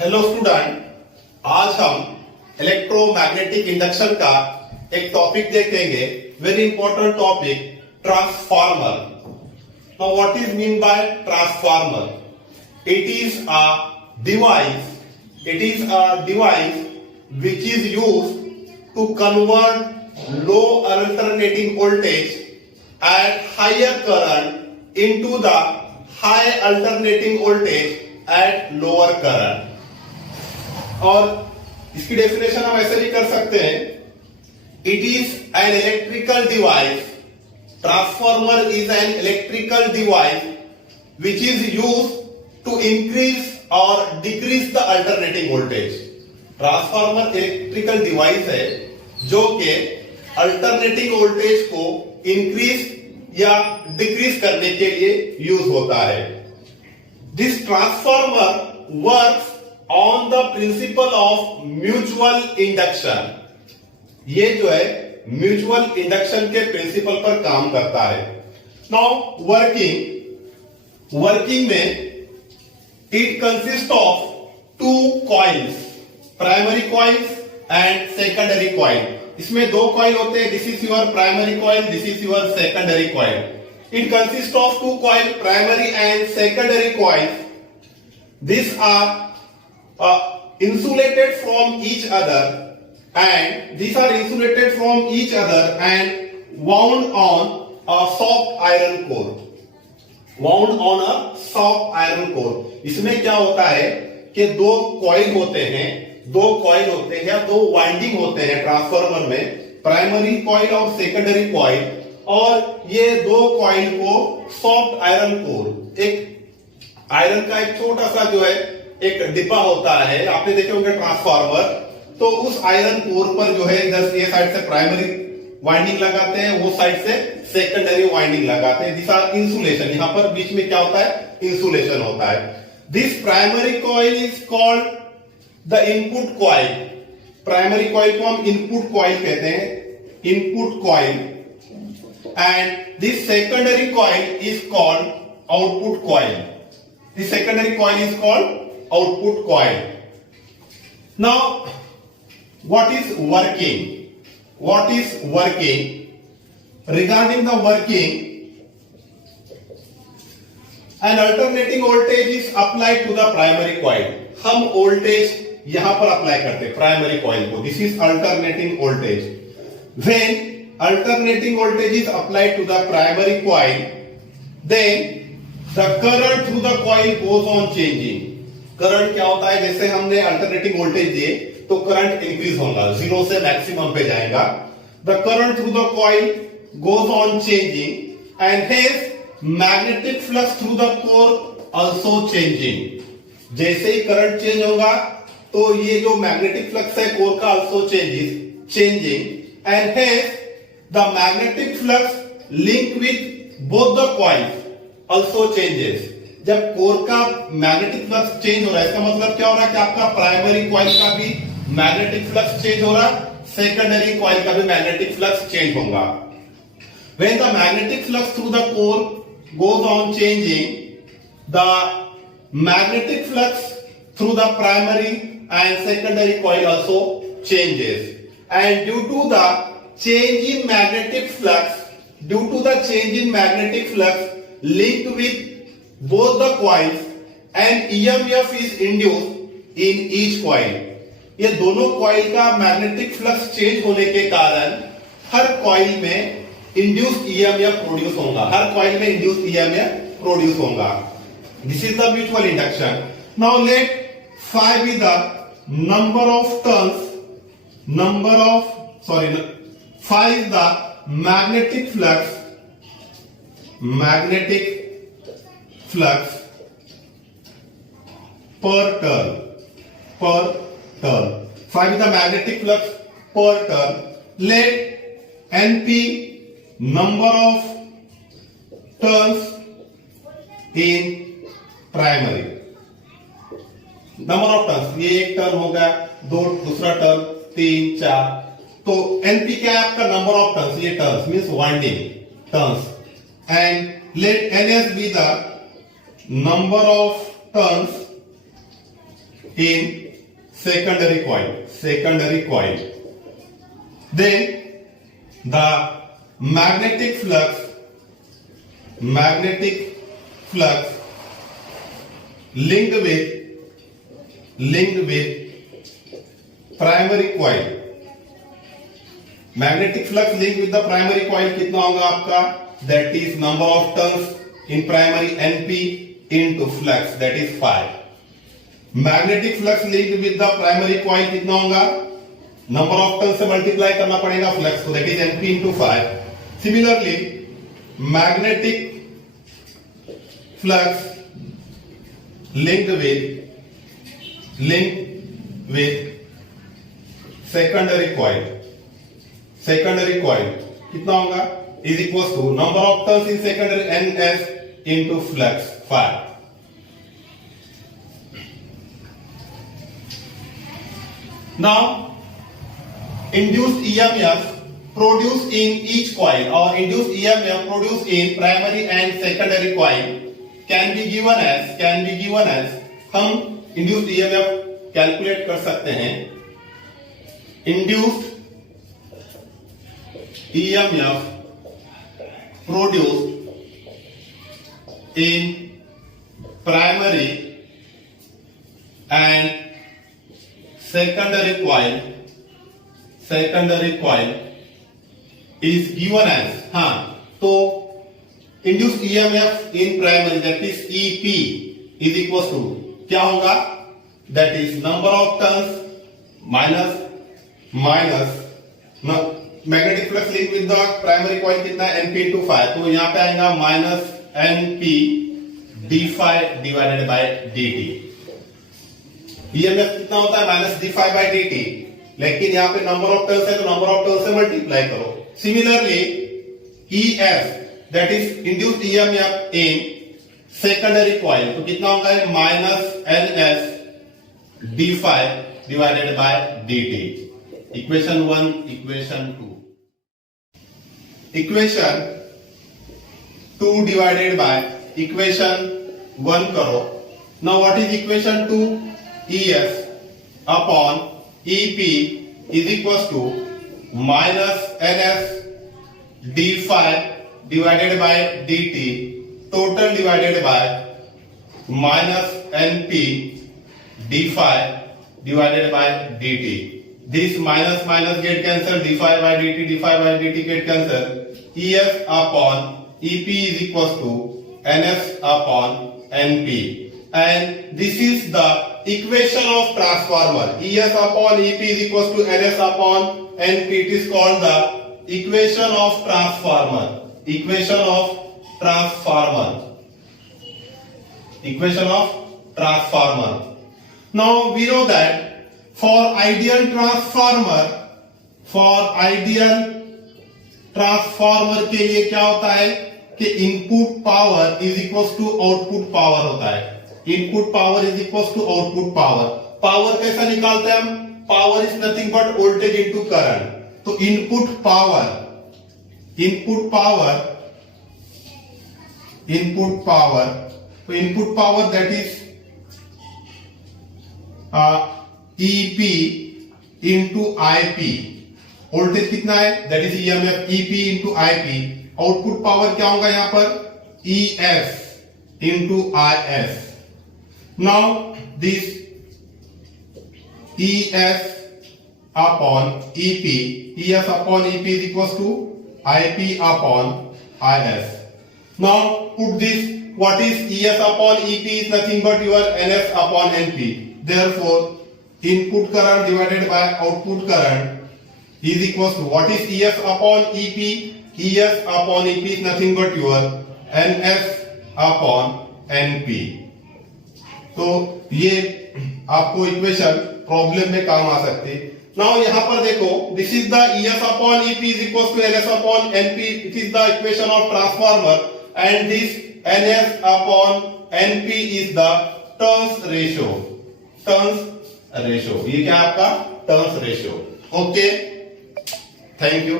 Hello student, आज हम electromagnetic induction का एक टॉपिक देखेंगे। Very important topic, transformer. Now what is mean by transformer? It is a device which is used to convert low alternating voltage at higher current into the high alternating voltage at lower current। और इसकी डेफिनेशन हम ऐसे भी कर सकते हैं, it is an electrical device. Transformer is an electrical device which is use to increase और decrease the alternating voltage. Transformer electrical device है जो कि अल्टरनेटिंग वोल्टेज को इंक्रीज या डिक्रीज करने के लिए यूज होता है। This transformer works on the principle of mutual induction. ये जो है म्यूचुअल इंडक्शन के प्रिंसिपल पर काम करता है। नाउ वर्किंग में it consist of two coils, primary coils and secondary coil. इसमें दो कॉइल होते हैं, this is your primary coil, this is your secondary coil. It consist of two coil, primary and secondary coil. These are insulated from each other, and these are insulated from each other and wound on a soft iron core. Wound on a soft iron core. इसमें क्या होता है कि दो coil होते हैं, दो वाइंडिंग होते हैं ट्रांसफार्मर में, प्राइमरी कॉइल और सेकेंडरी कॉइल। और ये दो कॉइल को सॉफ्ट आयरन कोर, एक आयरन का एक छोटा सा जो है एक डिब्बा होता है, आपने देखे होंगे ट्रांसफार्मर, तो उस आयरन कोर पर जो है इधर ये साइड से प्राइमरी वाइंडिंग लगाते हैं, वो साइड से सेकेंडरी वाइंडिंग लगाते हैं। This are insulation. यहां पर बीच में क्या होता है? इंसुलेशन होता है। This primary coil is called the input coil. Primary coil को हम इनपुट कॉइल कहते हैं, input coil. And this secondary coil is called output coil. The secondary coil is called output coil. Now, what is working? What is working? Regarding the working, an alternating voltage is applied to the primary coil. हम voltage यहां पर अप्लाई करते हैं primary coil को. This is alternating voltage. When alternating voltage is applied to the primary coil, then the current through the coil goes on changing. Current क्या होता है? जैसे हमने अल्टरनेटिंग वोल्टेज दिए तो करंट इंक्रीज होगा, जीरो से मैक्सिमम पे जाएगा। The current through the coil goes on changing and hedge magnetic flux through the core also changing. जैसे ही करंट चेंज होगा तो ये जो मैग्नेटिक फ्लक्स है कोर का also changing and hedge the magnetic flux link with both the coils also changes। जब कोर का magnetic flux change हो रहा है, इसका मतलब क्या हो रहा है कि आपका प्राइमरी कॉइल का भी मैग्नेटिक फ्लक्स चेंज हो रहा है, सेकेंडरी कॉइल का भी मैग्नेटिक फ्लक्स चेंज होगा। When the magnetic flux through the core goes on changing, the magnetic flux through the primary and secondary coil also changes, and due to the change in magnetic flux linked with both the coils, and EMF is induced in each coil। ये दोनों कॉइल का magnetic flux change होने के कारण हर कॉइल में induced EMF produce होगा, हर कॉइल में induced EMF produce होगा। This is the mutual induction. Now let phi be the number of turns, phi is the magnetic flux per turn, phi is the magnetic flux per turn. Let NP number of turns in primary, number of turns, ये एक टर्न हो गया, दूसरा टर्न, 3 4, तो NP क्या है आपका? Number of turns. ये turns means winding turns. And let NS be the number of turns in secondary coil. Then the magnetic flux linked with primary coil. Magnetic flux linked with the primary coil कितना होगा आपका? That is number of turns in primary NP into flux, that is phi. Magnetic flux linked with the primary coil कितना होगा? Number of turns से multiply करना पड़ेगा flux को, that is NP into phi. Similarly, magnetic flux linked with secondary coil कितना होगा? Is equals to number of turns in secondary NS into flux phi. Now, induced EMF produced in each coil or induced EMF produced in primary and secondary coil can be given as हम induced EMF calculate कर सकते हैं. Induced EMF produced in primary and secondary coil is given as, तो induced EMF in primary, that is EP, is equals to क्या होगा? That is number of turns minus magnetic flux linked with the primary coil कितना है? NP into phi. तो यहाँ पे आएगा minus NP d phi divided by dt. EMF कितना होता है? minus d phi by dt. लेकिन यहाँ पे number of turns है तो number of turns से multiply करो. Similarly, EF, that is induced EMF in secondary coil, तो कितना होगा? minus NS d phi divided by dt. Equation 1, equation 2. Equation 2 divided by equation 1 करो. Now what is equation 2? EF upon EP is equals to minus NS d phi divided by dt total divided by minus NP d phi divided by dt. This minus get cancelled, d phi by dt get cancelled. EF upon EP is equals to NS upon NP. And this is the equation of transformer. EF upon EP is equals to NS upon NP. It is called the equation of transformer. Equation of transformer. Now we know that for ideal transformer के लिए क्या होता है कि input power is equals to output power होता है. Input power is equals to output power. Power कैसा निकालते हैं हम? Power is nothing but voltage into current. तो इनपुट पावर तो input power that is EP into IP. Voltage कितना है? That is EMF EP into IP. Output power क्या होगा यहाँ पर? ES into IS. Now this ES upon EP is equals to IP upon IS. Now put this. What is ES upon EP is nothing but your NS upon NP. Therefore, input current divided by output current is equals to what is ES upon EP? ES upon EP is nothing but your NS upon NP. तो ये आपको equation problem में काम आ सकती है. नाउ यहाँ पर देखो, this is the ES upon EP is equals to NS upon NP. It is the equation of transformer, and this NS upon NP is the turns ratio. ये क्या आपका turns ratio. Okay, thank you.